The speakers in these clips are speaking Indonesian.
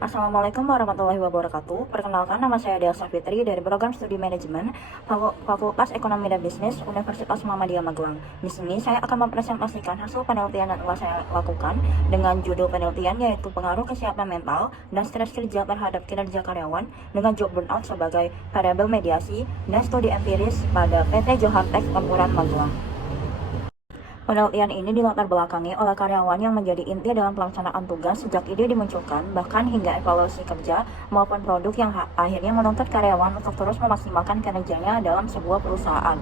Assalamualaikum warahmatullahi wabarakatuh. Perkenalkan, nama saya Delsa Fitri dari Program Studi Manajemen Fakultas Ekonomi dan Bisnis Universitas Muhammadiyah Magelang. Di sini saya akan mempresentasikan hasil penelitian yang telah saya lakukan dengan judul penelitian yaitu pengaruh kesehatan mental dan stres kerja terhadap kinerja karyawan dengan job burnout sebagai variabel mediasi dan studi empiris pada PT Johar Tech Tempuran Magelang. Penelitian ini dilatar belakangi oleh karyawan yang menjadi inti dalam pelaksanaan tugas sejak ide dimunculkan, bahkan hingga evaluasi kerja maupun produk yang akhirnya menuntut karyawan untuk terus memaksimalkan kinerjanya dalam sebuah perusahaan.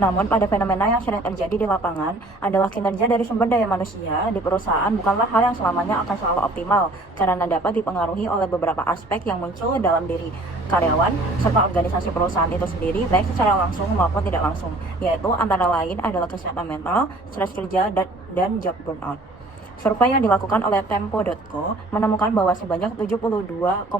Namun, pada fenomena yang sering terjadi di lapangan adalah kinerja dari sumber daya manusia di perusahaan bukanlah hal yang selamanya akan selalu optimal, karena dapat dipengaruhi oleh beberapa aspek yang muncul dalam diri karyawan serta organisasi perusahaan itu sendiri, baik secara langsung maupun tidak langsung, yaitu antara lain adalah kesehatan mental, stres kerja, dan job burnout. Survei yang dilakukan oleh Tempo.co menemukan bahwa sebanyak 72,4%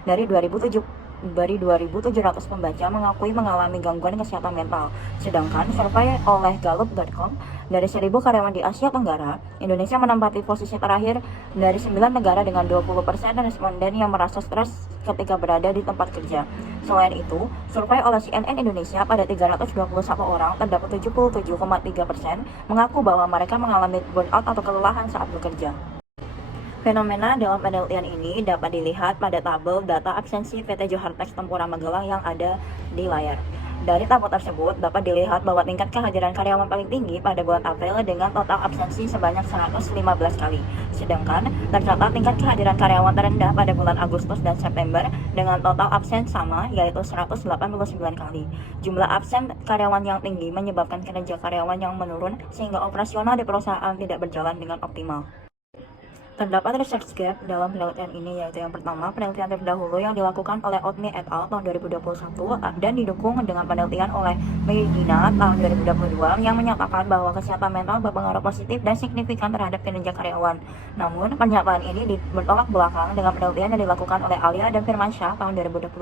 dari 2.700 pembaca mengakui mengalami gangguan kesehatan mental. Sedangkan survei oleh Gallup.com dari 1.000 karyawan di Asia Tenggara, Indonesia menempati posisi terakhir dari 9 negara dengan 20% responden yang merasa stres ketika berada di tempat kerja. Selain itu, survei oleh CNN Indonesia pada 321 orang terdapat 77,3% mengaku bahwa mereka mengalami burnout atau kelelahan saat bekerja. Fenomena dalam penelitian ini dapat dilihat pada tabel data absensi PT Johar Tech Tempuran Magelang yang ada di layar. Dari tabel tersebut dapat dilihat bahwa tingkat kehadiran karyawan paling tinggi pada bulan April dengan total absensi sebanyak 115 kali. Sedangkan tercatat tingkat kehadiran karyawan terendah pada bulan Agustus dan September dengan total absen sama yaitu 189 kali. Jumlah absen karyawan yang tinggi menyebabkan kinerja karyawan yang menurun sehingga operasional di perusahaan tidak berjalan dengan optimal. Terdapat research gap dalam penelitian ini, yaitu yang pertama, penelitian terdahulu yang dilakukan oleh Otni et al. Tahun 2021 dan didukung dengan penelitian oleh Medina tahun 2022 yang menyatakan bahwa kesehatan mental berpengaruh positif dan signifikan terhadap kinerja karyawan. Namun, pernyataan ini bertolak belakang dengan penelitian yang dilakukan oleh Alia dan Firmansyah tahun 2022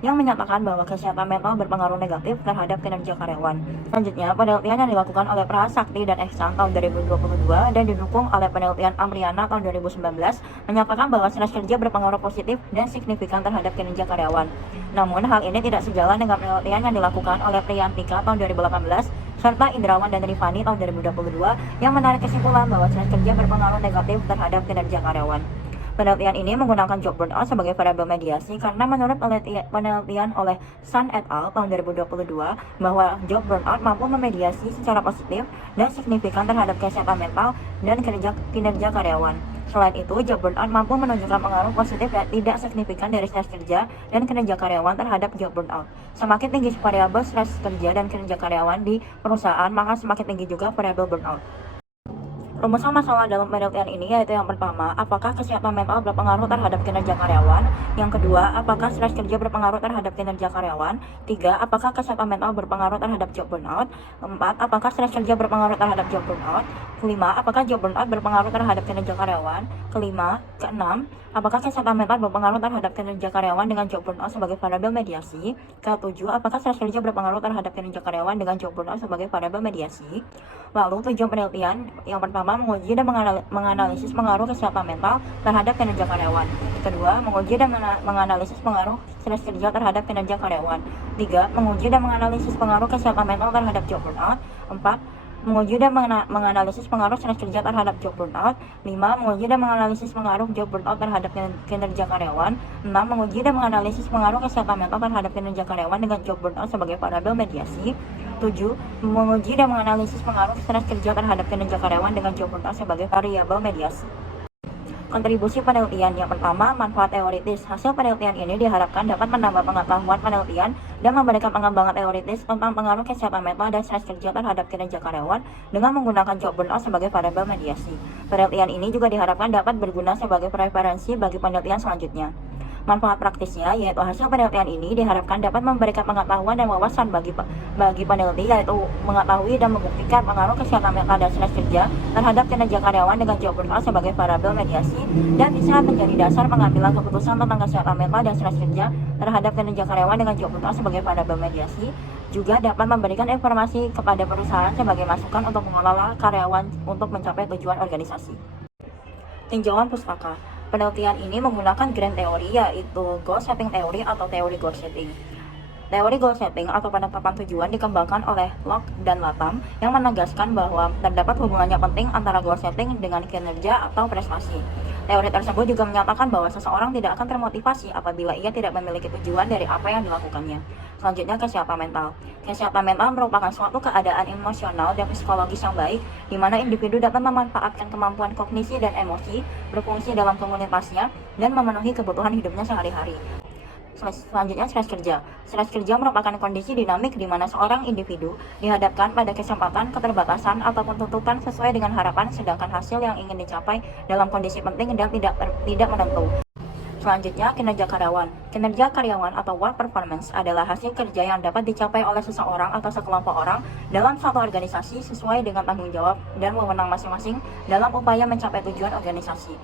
yang menyatakan bahwa kesehatan mental berpengaruh negatif terhadap kinerja karyawan. Selanjutnya, penelitian yang dilakukan oleh Prahasakti dan Ehsan tahun 2022 dan didukung oleh penelitian Amriana tahun 2019 menyatakan bahwa stres kerja berpengaruh positif dan signifikan terhadap kinerja karyawan. Namun, hal ini tidak sejalan dengan penelitian yang dilakukan oleh Priyantika tahun 2018 serta Indrawan dan Rifani tahun 2022 yang menarik kesimpulan bahwa stres kerja berpengaruh negatif terhadap kinerja karyawan. Penelitian ini menggunakan job burnout sebagai variabel mediasi karena menurut penelitian oleh Sun et al. Tahun 2022 bahwa job burnout mampu memediasi secara positif dan signifikan terhadap kesehatan mental dan kinerja karyawan. Selain itu, job burnout mampu menunjukkan pengaruh positif dan tidak signifikan dari stres kerja dan kinerja karyawan terhadap job burnout. Semakin tinggi variabel stres kerja dan kinerja karyawan di perusahaan, maka semakin tinggi juga variabel burnout. Rumusan masalah dalam penelitian ini yaitu yang pertama, apakah kesehatan mental berpengaruh terhadap kinerja karyawan? Yang kedua, apakah stres kerja berpengaruh terhadap kinerja karyawan? Tiga, apakah kesehatan mental berpengaruh terhadap job burnout? Empat, apakah stres kerja berpengaruh terhadap job burnout? Kelima, apakah job burnout berpengaruh terhadap kinerja karyawan? Keenam, apakah kesehatan mental berpengaruh terhadap kinerja karyawan dengan job burnout sebagai variabel mediasi? Ketujuh, apakah stres kerja berpengaruh terhadap kinerja karyawan dengan job burnout sebagai variabel mediasi? Lalu, tujuan penelitian yang pertama, menguji dan menganalisis pengaruh kesehatan mental terhadap kinerja karyawan. Kedua, menguji dan menganalisis pengaruh stres kerja terhadap kinerja karyawan. Tiga, menguji dan menganalisis pengaruh kesehatan mental terhadap job burnout. Empat, menguji dan menganalisis pengaruh stres kerja terhadap job burnout. 5. Menguji dan menganalisis pengaruh job burnout terhadap kinerja karyawan. 6. Menguji dan menganalisis pengaruh kesehatan mental terhadap kinerja karyawan dengan job burnout sebagai variabel mediasi. 7. Menguji dan menganalisis pengaruh stres kerja terhadap kinerja karyawan dengan job burnout sebagai variabel mediasi. Kontribusi penelitian yang pertama, manfaat teoritis. Hasil penelitian ini diharapkan dapat menambah pengetahuan penelitian dan memberikan pengembangan teoritis tentang pengaruh kesehatan mental dan stres kerja terhadap kinerja karyawan dengan menggunakan job burnout sebagai variabel mediasi. Penelitian ini juga diharapkan dapat berguna sebagai referensi bagi penelitian selanjutnya. Manfaat praktisnya yaitu hasil penelitian ini diharapkan dapat memberikan pengetahuan dan wawasan bagi peneliti, yaitu mengetahui dan membuktikan pengaruh kesehatan mental dan stres kerja terhadap kinerja karyawan dengan job burnout sebagai variabel mediasi dan bisa menjadi dasar pengambilan keputusan tentang kesehatan mental dan stres kerja terhadap kinerja karyawan dengan job burnout sebagai variabel mediasi. Juga dapat memberikan informasi kepada perusahaan sebagai masukan untuk mengelola karyawan untuk mencapai tujuan organisasi. Tinjauan pustaka. Penelitian ini menggunakan grand theory, yaitu goal setting theory atau teori goal setting. Teori goal setting atau penetapan tujuan dikembangkan oleh Locke dan Latham yang menegaskan bahwa terdapat hubungannya penting antara goal setting dengan kinerja atau prestasi. Teori tersebut juga menyatakan bahwa seseorang tidak akan termotivasi apabila ia tidak memiliki tujuan dari apa yang dilakukannya. Selanjutnya, kesehatan mental. Kesehatan mental merupakan suatu keadaan emosional dan psikologis yang baik, di mana individu dapat memanfaatkan kemampuan kognisi dan emosi, berfungsi dalam komunitasnya, dan memenuhi kebutuhan hidupnya sehari-hari. Selanjutnya, stres kerja. Stres kerja merupakan kondisi dinamik di mana seorang individu dihadapkan pada kesempatan, keterbatasan, ataupun tuntutan sesuai dengan harapan, sedangkan hasil yang ingin dicapai dalam kondisi penting dan tidak menentu. Selanjutnya, kinerja karyawan. Kinerja karyawan atau work performance adalah hasil kerja yang dapat dicapai oleh seseorang atau sekelompok orang dalam suatu organisasi sesuai dengan tanggung jawab dan wewenang masing-masing dalam upaya mencapai tujuan organisasi.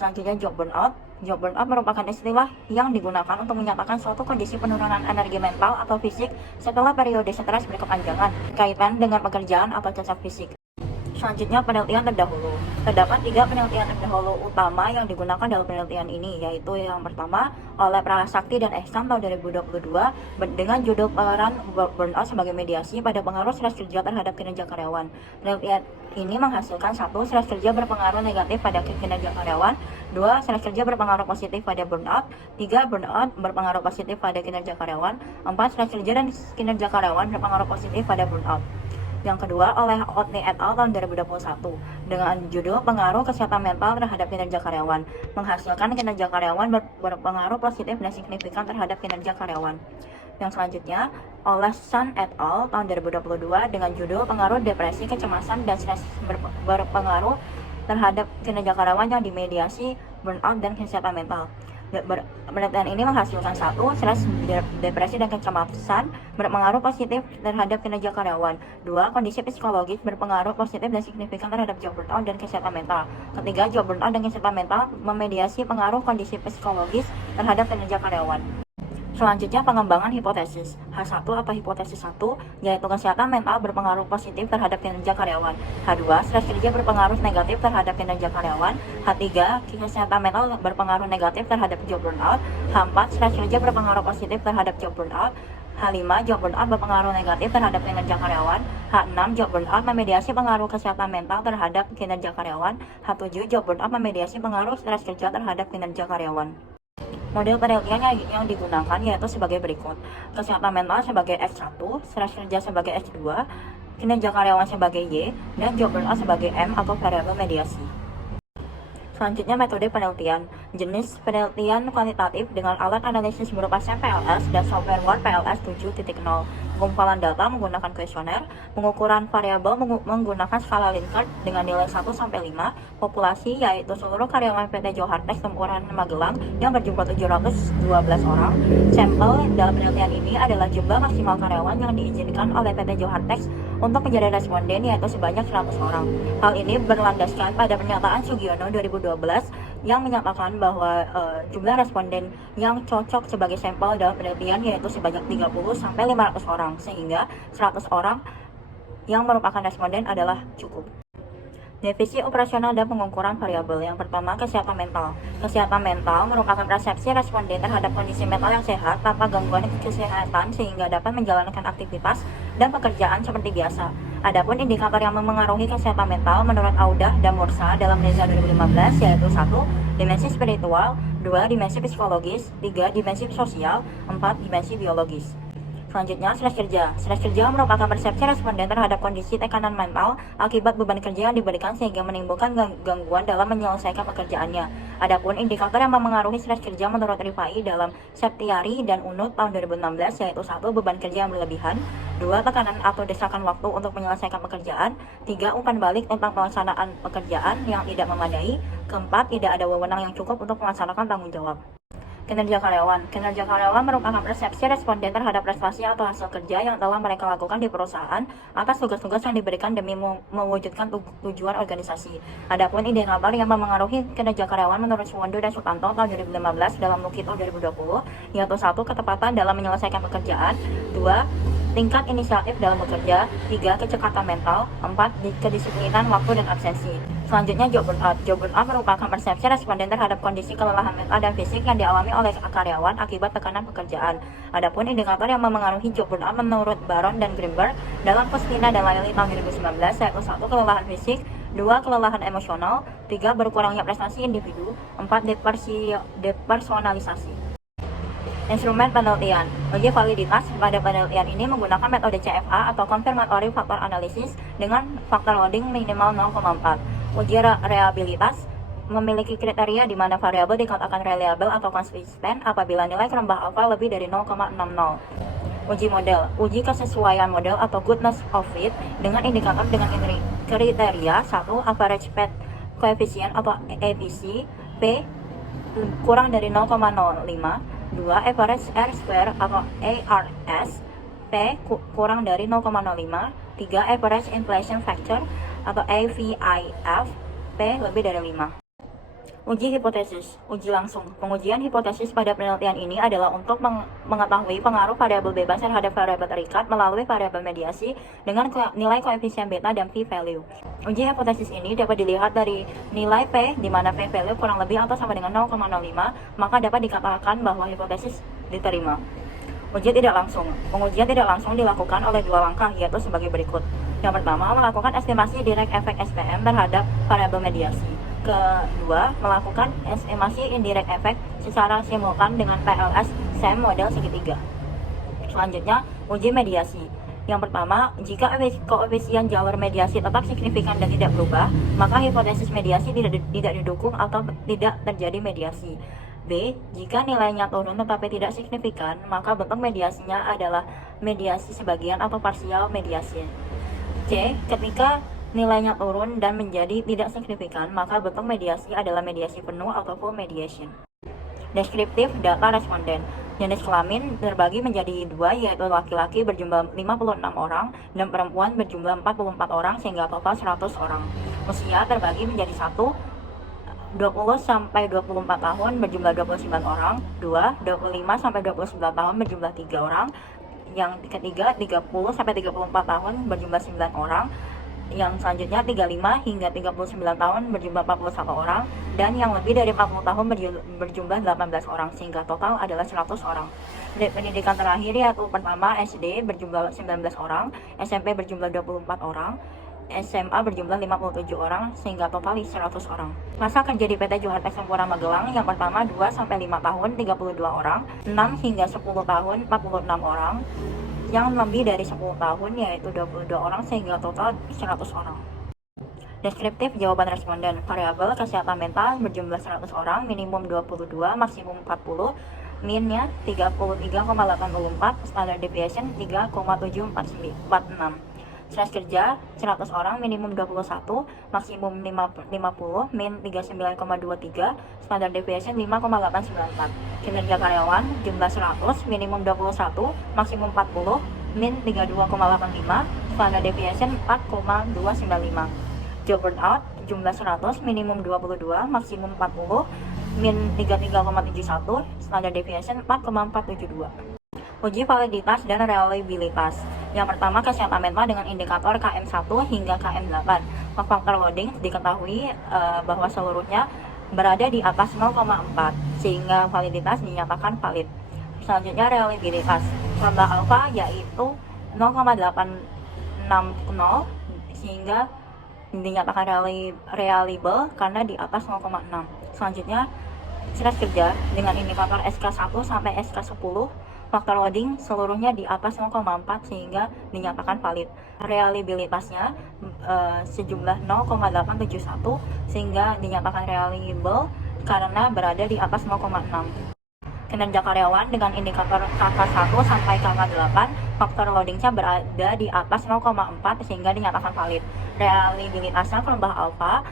Selanjutnya, job burnout. Job burnout merupakan istilah yang digunakan untuk menyatakan suatu kondisi penurunan energi mental atau fisik setelah periode stres berkepanjangan, kaitan dengan pekerjaan atau cacat fisik. Selanjutnya, penelitian terdahulu. Terdapat 3 penelitian terdahulu utama yang digunakan dalam penelitian ini, yaitu yang pertama oleh Prasakti dan Ehsan tahun 2022 dengan judul peran burnout sebagai mediasi pada pengaruh stres kerja terhadap kinerja karyawan. Penelitian ini menghasilkan 1. Stres kerja berpengaruh negatif pada kinerja karyawan, 2. Stres kerja berpengaruh positif pada burnout, 3. Burnout berpengaruh positif pada kinerja karyawan, 4. Stres kerja dan kinerja karyawan berpengaruh positif pada burnout. Yang kedua oleh Otney et al. Tahun 2021 dengan judul pengaruh kesehatan mental terhadap kinerja karyawan, menghasilkan kinerja karyawan berpengaruh positif dan signifikan terhadap kinerja karyawan. Yang selanjutnya oleh Sun et al. Tahun 2022 dengan judul pengaruh depresi, kecemasan, dan stres berpengaruh terhadap kinerja karyawan yang dimediasi burnout dan kesehatan mental. Penelitian ini menghasilkan 1. Stres, depresi, dan kecemasan berpengaruh positif terhadap kinerja karyawan, 2. Kondisi psikologis berpengaruh positif dan signifikan terhadap job burnout dan kesehatan mental, ketiga, job burnout dan kesehatan mental memediasi pengaruh kondisi psikologis terhadap kinerja karyawan. Selanjutnya, pengembangan hipotesis. H1 atau hipotesis 1, yaitu kesehatan mental berpengaruh positif terhadap kinerja karyawan. H2, stres kerja berpengaruh negatif terhadap kinerja karyawan. H3, kesehatan mental berpengaruh negatif terhadap job burnout. H4, stres kerja berpengaruh positif terhadap job burnout. H5, job burnout berpengaruh negatif terhadap kinerja karyawan. H6, job burnout memediasi pengaruh kesehatan mental terhadap kinerja karyawan. H7, job burnout memediasi pengaruh stres kerja terhadap kinerja karyawan. Model penelitian yang digunakan yaitu sebagai berikut: kesehatan mental sebagai X1, stres kerja sebagai X2, kinerja karyawan sebagai Y, dan job burnout sebagai M atau variabel mediasi. Selanjutnya, metode penelitian. Jenis penelitian kuantitatif dengan alat analisis berupa SAM-PLS dan software Word PLS 7.0. Pengumpulan data menggunakan kuesioner, pengukuran variabel menggunakan skala Likert dengan nilai 1-5, populasi yaitu seluruh karyawan PT Johar-Tex Tempuran Magelang yang berjumlah 712 orang. Sampel dalam penelitian ini adalah jumlah maksimal karyawan yang diizinkan oleh PT Johar-Tex untuk menjadi responden yaitu sebanyak 100 orang. Hal ini berlandaskan pada pernyataan Sugiono 2012 yang menyatakan bahwa jumlah responden yang cocok sebagai sampel dalam penelitian yaitu sebanyak 30-500 orang, sehingga 100 orang yang merupakan responden adalah cukup. Definisi operasional dan pengukuran variabel. Yang pertama, kesehatan mental. Kesehatan mental merupakan persepsi responden terhadap kondisi mental yang sehat tanpa gangguan kesehatan sehingga dapat menjalankan aktivitas dan pekerjaan seperti biasa. Adapun indikator yang memengaruhi kesehatan mental menurut Audah dan Mursa dalam Reza 2015 yaitu 1. Dimensi spiritual, 2. Dimensi psikologis, 3. Dimensi sosial, 4. Dimensi biologis. Selanjutnya, stres kerja. Stres kerja merupakan persepsi responden terhadap kondisi tekanan mental akibat beban kerja yang diberikan sehingga menimbulkan gangguan dalam menyelesaikan pekerjaannya. Adapun indikator yang memengaruhi stres kerja menurut Rifai dalam Septiari dan Unut tahun 2016 yaitu 1. Beban kerja yang berlebihan, 2. Tekanan atau desakan waktu untuk menyelesaikan pekerjaan, 3. Umpan balik tentang pelaksanaan pekerjaan yang tidak memadai, keempat, tidak ada wewenang yang cukup untuk melaksanakan tanggung jawab. Kinerja karyawan. Kinerja karyawan merupakan persepsi responden terhadap prestasi atau hasil kerja yang telah mereka lakukan di perusahaan atas tugas-tugas yang diberikan demi mewujudkan tujuan organisasi. Adapun indikator yang memengaruhi kinerja karyawan menurut Suwondo dan Sutanto tahun 2015 dalam Lukito 2020 yaitu 1. Ketepatan dalam menyelesaikan pekerjaan, 2. tingkat inisiatif dalam bekerja, 3. Kecekatan mental, 4. Kedisiplinan waktu dan absensi. Selanjutnya job burnout. Job burnout merupakan persepsi responden terhadap kondisi kelelahan mental dan fisik yang dialami oleh karyawan akibat tekanan pekerjaan. Adapun indikator yang memengaruhi job burnout menurut Baron dan Greenberg dalam Postina dan Laili tahun 2019 yaitu 1. Kelelahan fisik, 2. Kelelahan emosional, 3. Berkurangnya prestasi individu, 4. Depersonalisasi. Instrumen penelitian. Uji validitas pada penelitian ini menggunakan metode CFA atau Confirmatory Factor Analysis dengan faktor loading minimal 0,4. Uji reliabilitas memiliki kriteria di mana variabel dikatakan reliable atau konsisten apabila nilai kerembah alfa lebih dari 0,60. Uji model. Uji kesesuaian model atau goodness of fit dengan indikator dengan kriteria 1. Average pet coefficient atau APC P kurang dari 0,05. 2. Average R square atau ARS P kurang dari 0,05. 3. Average inflation factor atau AVIF P lebih dari 5. Uji hipotesis. Uji langsung. Pengujian hipotesis pada penelitian ini adalah untuk mengetahui pengaruh variabel bebas terhadap variabel terikat melalui variabel mediasi dengan nilai koefisien beta dan p-value. Uji hipotesis ini dapat dilihat dari nilai P di mana p-value kurang lebih atau sama dengan 0,05, maka dapat dikatakan bahwa hipotesis diterima. Uji tidak langsung. Pengujian tidak langsung dilakukan oleh 2 langkah, yaitu sebagai berikut. Yang pertama, melakukan estimasi direct effect SPM terhadap variabel mediasi. Kedua, melakukan estimasi indirect effect secara simultan dengan PLS SEM model segitiga. Selanjutnya, uji mediasi. Yang pertama, jika koefisien jalur mediasi tetap signifikan dan tidak berubah, maka hipotesis mediasi tidak didukung atau tidak terjadi mediasi. B. Jika nilainya turun tetapi tidak signifikan, maka bentuk mediasinya adalah mediasi sebagian atau parsial mediasi. C. Ketika nilainya turun dan menjadi tidak signifikan, maka bentuk mediasi adalah mediasi penuh atau full mediation. Deskriptif data responden. Jenis kelamin terbagi menjadi 2, yaitu laki-laki berjumlah 56 orang dan perempuan berjumlah 44 orang sehingga total 100 orang. Usia terbagi menjadi 1, 20 sampai 24 tahun berjumlah 29 orang, 2, 25 sampai 29 tahun berjumlah 3 orang, yang ketiga 30 sampai 34 tahun berjumlah 9 orang, yang selanjutnya 35 hingga 39 tahun berjumlah 41 orang, dan yang lebih dari 40 tahun berjumlah 18 orang sehingga total adalah 100 orang. Pendidikan terakhir yaitu pertama SD berjumlah 19 orang, SMP berjumlah 24 orang, SMA berjumlah 57 orang sehingga total 100 orang. Masa kerja di PT Johar Sampurna Magelang yang pertama 2 sampai 5 tahun 32 orang, 6 hingga 10 tahun 46 orang, yang lebih dari 10 tahun yaitu 22 orang sehingga total 100 orang. Deskriptif jawaban responden. Variabel kesehatan mental berjumlah 100 orang, minimum 22, maksimum 40, minnya 33,84, standard deviation 3,746. Stres kerja 100 orang, minimum 21, maksimum 50, min 39,23, standard deviation 5,894. Kinerja karyawan jumlah 100, minimum 21, maksimum 40, min 32,85, standard deviation 4,295. Job burnout jumlah 100, minimum 22, maksimum 40, min 33,71, standard deviation 4,472. Uji validitas dan reliabilitas. Yang pertama, kesehatan mental dengan indikator KM1 hingga KM8. Faktor loading diketahui bahwa seluruhnya berada di atas 0,4 sehingga validitas dinyatakan valid. Selanjutnya, reliabilitas. Kerembah alfa yaitu 0,860 sehingga dinyatakan reliable karena di atas 0,6. Selanjutnya, stres kerja dengan indikator SK1 sampai SK10. Faktor loading seluruhnya di atas 0,4 sehingga dinyatakan valid. Reliabilitasnya sejumlah 0,871 sehingga dinyatakan reliable karena berada di atas 0,6. Kinerja karyawan dengan indikator KK1 sampai KK8, faktor loadingnya berada di atas 0,4 sehingga dinyatakan valid. Reliabilitasnya kerembah alfa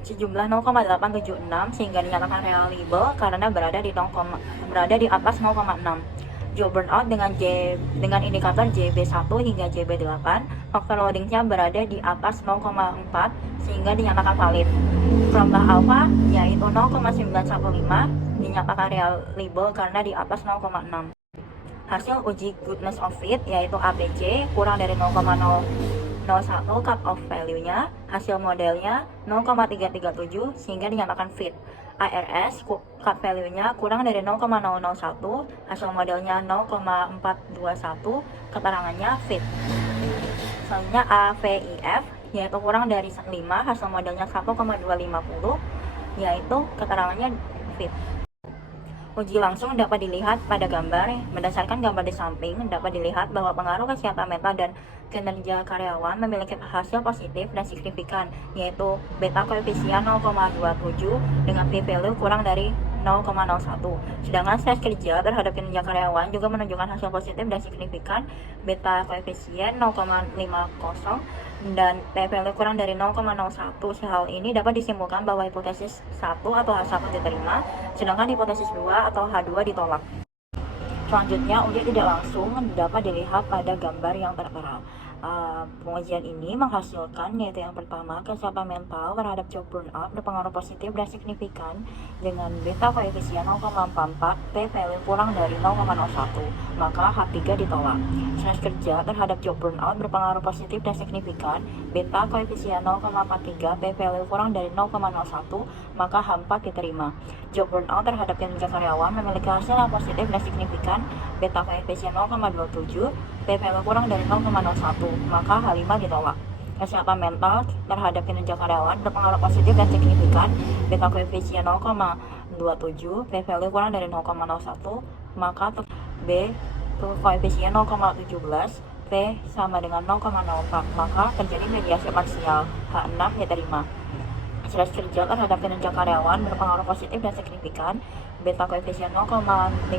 sejumlah 0,876 sehingga dinyatakan reliable karena berada di atas 0,6. Job burnout dengan indikator JB1 hingga JB8, faktor loadingnya berada di atas 0,4 sehingga dinyatakan valid. Kerembah alfa yaitu 0,915 dinyatakan reliable karena di atas 0,6. Hasil uji goodness of fit yaitu ABC kurang dari 0,001 cut off value-nya, hasil modelnya 0,337 sehingga dinyatakan fit. ARS cut value-nya kurang dari 0,001, hasil modelnya 0,421, keterangannya fit. Selanjutnya AVIF yaitu kurang dari 5, hasil modelnya 1,250, yaitu keterangannya fit. Uji langsung dapat dilihat pada gambar. Berdasarkan gambar di samping, dapat dilihat bahwa pengaruh kesehatan mental dan kinerja karyawan memiliki hasil positif dan signifikan, yaitu beta koefisien 0,27 dengan p-value kurang dari 0,01. Sedangkan stres kerja terhadap kinerja karyawan juga menunjukkan hasil positif dan signifikan, beta koefisien 0,50 dan p-value kurang dari 0,01. Hal ini dapat disimpulkan bahwa hipotesis 1 atau H1 diterima, sedangkan hipotesis 2 atau H2 ditolak. Selanjutnya, uji tidak langsung dapat dilihat pada gambar yang tertera. Pengujian ini menghasilkan yaitu yang pertama, kesehatan mental terhadap job burnout berpengaruh positif dan signifikan dengan beta koefisien 0,44, p-value kurang dari 0,01, maka H3 ditolak. Stres kerja terhadap job burnout berpengaruh positif dan signifikan, beta koefisien 0,43, p-value kurang dari 0,01, maka H4 diterima. Job burnout terhadap kinerja karyawan memiliki hasil yang positif dan signifikan, beta koefisien 0,27, p-value kurang dari 0,01, maka H5 ditolak. Kesehatan mental terhadap kinerja karyawan berpengaruh positif dan signifikan, beta koefisien 0,27, p-value kurang dari 0,01, maka B koefisien 0,17, P sama dengan 0,04, maka terjadi mediasi parsial. H6 diterima. Stres kerja terhadap kinerja karyawan berpengaruh positif dan signifikan, beta koefisien 0,50,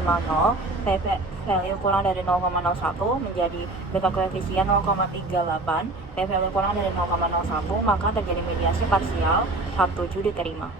p-value kurang dari 0,01 menjadi beta koefisien 0,38, p-value kurang dari 0,01, maka terjadi mediasi parsial. H7 diterima.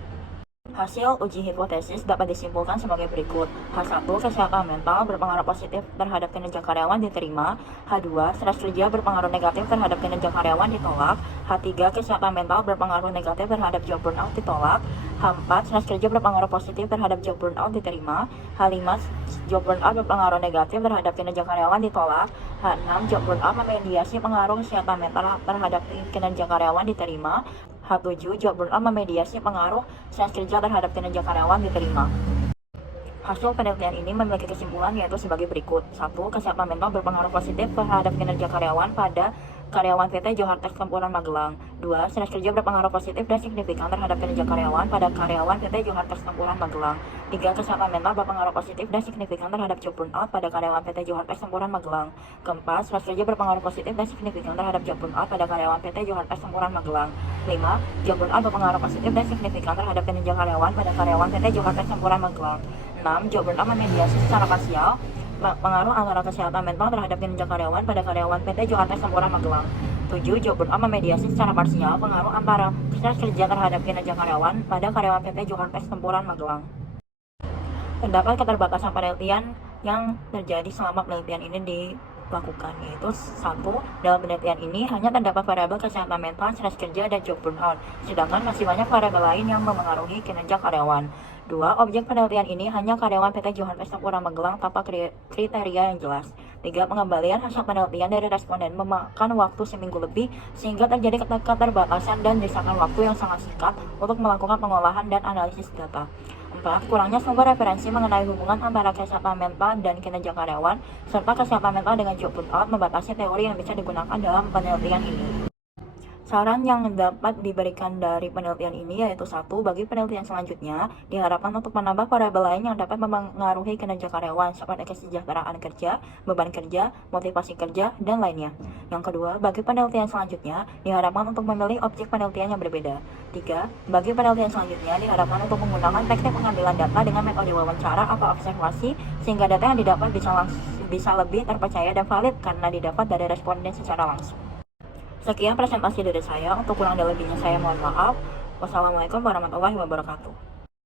Hasil uji hipotesis dapat disimpulkan sebagai berikut. H1, kesehatan mental berpengaruh positif terhadap kinerja karyawan diterima. H2, stres kerja berpengaruh negatif terhadap kinerja karyawan ditolak. H3, kesehatan mental berpengaruh negatif terhadap job burnout ditolak. H4, stres kerja berpengaruh positif terhadap job burnout diterima. H5, job burnout berpengaruh negatif terhadap kinerja karyawan ditolak. H6, job burnout memediasi pengaruh kesehatan mental terhadap kinerja karyawan diterima. H7, job burnout memediasi pengaruh stres kerja terhadap kinerja karyawan diterima. Hasil penelitian ini memiliki kesimpulan yaitu sebagai berikut. 1. Kesehatan mental berpengaruh positif terhadap kinerja karyawan pada karyawan PT Johar Tex Tempuran Magelang. 2. Stres kerja berpengaruh positif dan signifikan terhadap kinerja karyawan pada karyawan PT Johar Tex Tempuran Magelang. 3. Kesehatan mental berpengaruh positif dan signifikan terhadap job burnout pada karyawan PT Johar Tex Tempuran Magelang. Keempat, stres kerja berpengaruh positif dan signifikan terhadap job burnout pada karyawan PT Johar Tex Tempuran Magelang. 5. Job burnout berpengaruh positif dan signifikan terhadap kinerja karyawan pada karyawan PT Johar Tex Tempuran Magelang. 6. Job burnout memediasi secara parsial pengaruh antara kesehatan mental terhadap kinerja karyawan pada karyawan PT Johar Tex Tempuran Magelang. 7. Job burnout memediasi secara parsial pengaruh antara stres kerja terhadap kinerja karyawan pada karyawan PT Johar Tex Tempuran Magelang. Terdapat keterbatasan penelitian yang terjadi selama penelitian ini dilakukan, yaitu 1. Dalam penelitian ini hanya terdapat variabel kesehatan mental, stres kerja, dan job burnout, sedangkan masih banyak variabel lain yang memengaruhi kinerja karyawan. 2. Objek penelitian ini hanya karyawan PT Johar Tex Tempuran Magelang tanpa kriteria yang jelas. 3. Pengembalian hasil penelitian dari responden memakan waktu seminggu lebih sehingga terjadi keterbatasan dan desakan waktu yang sangat singkat untuk melakukan pengolahan dan analisis data. 4. Kurangnya sumber referensi mengenai hubungan antara kesehatan mental dan kinerja karyawan serta kesehatan mental dengan job burnout membatasi teori yang bisa digunakan dalam penelitian ini. Saran yang dapat diberikan dari penelitian ini yaitu 1. Bagi penelitian selanjutnya, diharapkan untuk menambah variabel lain yang dapat memengaruhi kinerja karyawan seperti kesejahteraan kerja, beban kerja, motivasi kerja, dan lainnya. Yang kedua, bagi penelitian selanjutnya, diharapkan untuk memilih objek penelitian yang berbeda. 3. Bagi penelitian selanjutnya, diharapkan untuk menggunakan teknik pengambilan data dengan metode wawancara atau observasi sehingga data yang didapat bisa lebih terpercaya dan valid karena didapat dari responden secara langsung. Sekian presentasi dari saya. Untuk kurang dan lebihnya saya mohon maaf. Wassalamualaikum warahmatullahi wabarakatuh.